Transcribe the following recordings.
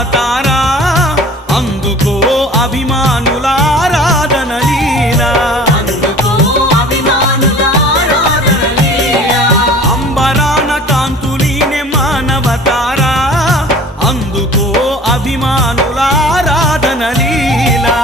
మానవతారా అందుకో అభిమానుల ఆరాధన లీలా అంబరాన కాంతులీనే మానవతారా అందుకో అభిమానుల ఆరాధన లీలా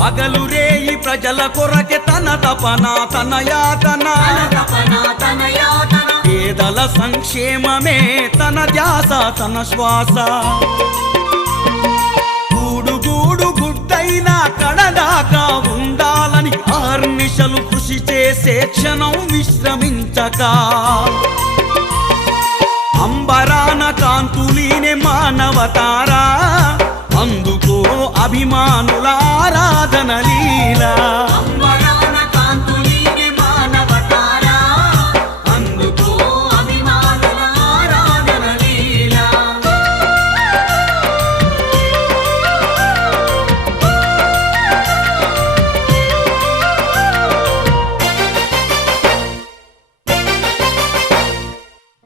పగలు రేయి ప్రజల కొరకే తన తపన తన యాతన పేదల సంక్షేమమే తన ధ్యాస తన శ్వాస గూడు గుడ్డైనా కడదాకా ఉండాలని అహర్నిశలు కృషి చేసే క్షణం విశ్రమించక అంబరాన కాంతులీనే మానవతారా అందుకో అభిమానుల ఆరాధన లీలా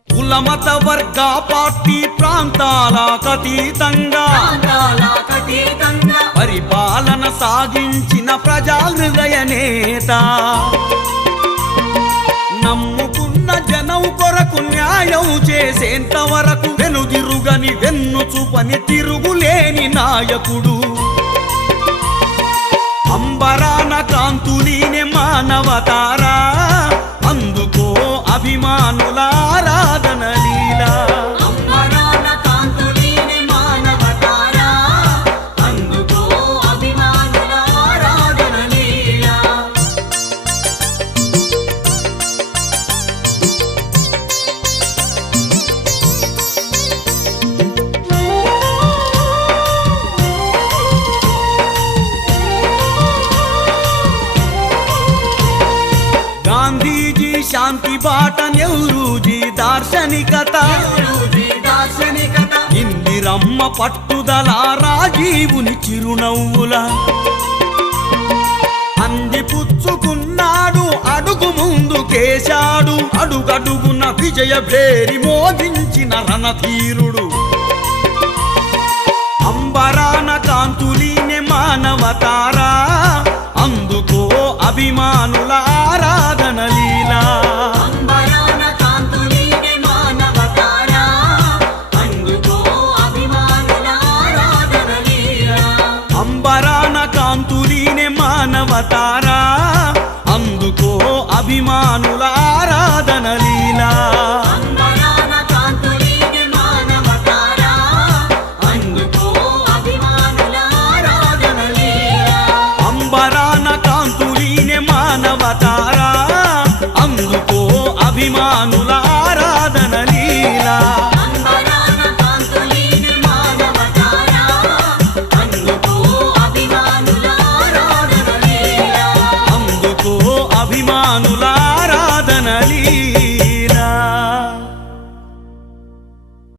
కులమత వర్గ పార్టీ ప్రాంతాలకు అతీతంగా పరిపాలన సాగించిన ప్రజా హృదయ నేత నమ్ముకున్న జనం కొరకు న్యాయం చేసేంత వరకు వెనుదిరుగని వెన్ను చూపని తిరుగులేని నాయకుడు అంబరాన కాంతులీనే మానవతారా అందుకో అభిమానుల ఆరాధన లీలా గాంధీజీ శాంతి బాట నెహ్రూజీ దార్శనికత ఇందిరమ్మ పట్టుదల రాజీవుని చిరునవ్వుల అందిపుచ్చుకున్నాడు అడుగు ముందుకేశాడు అడుగడుగున విజయ భేరి మోగించిన రణధీరుడు అంబరాన కాంతులీనే మానవతారా అందుకో అభిమానుల ఆరాధన లీలా అంబరాన కాంతులీనే మానవతారా అందుకో అభిమానుల ఆరాధన లీలా అంబరాన కాంతులీనే మానవతారా అందుకో అభిమానుల ఆరాధన లీలా అందుకో అభిమానుల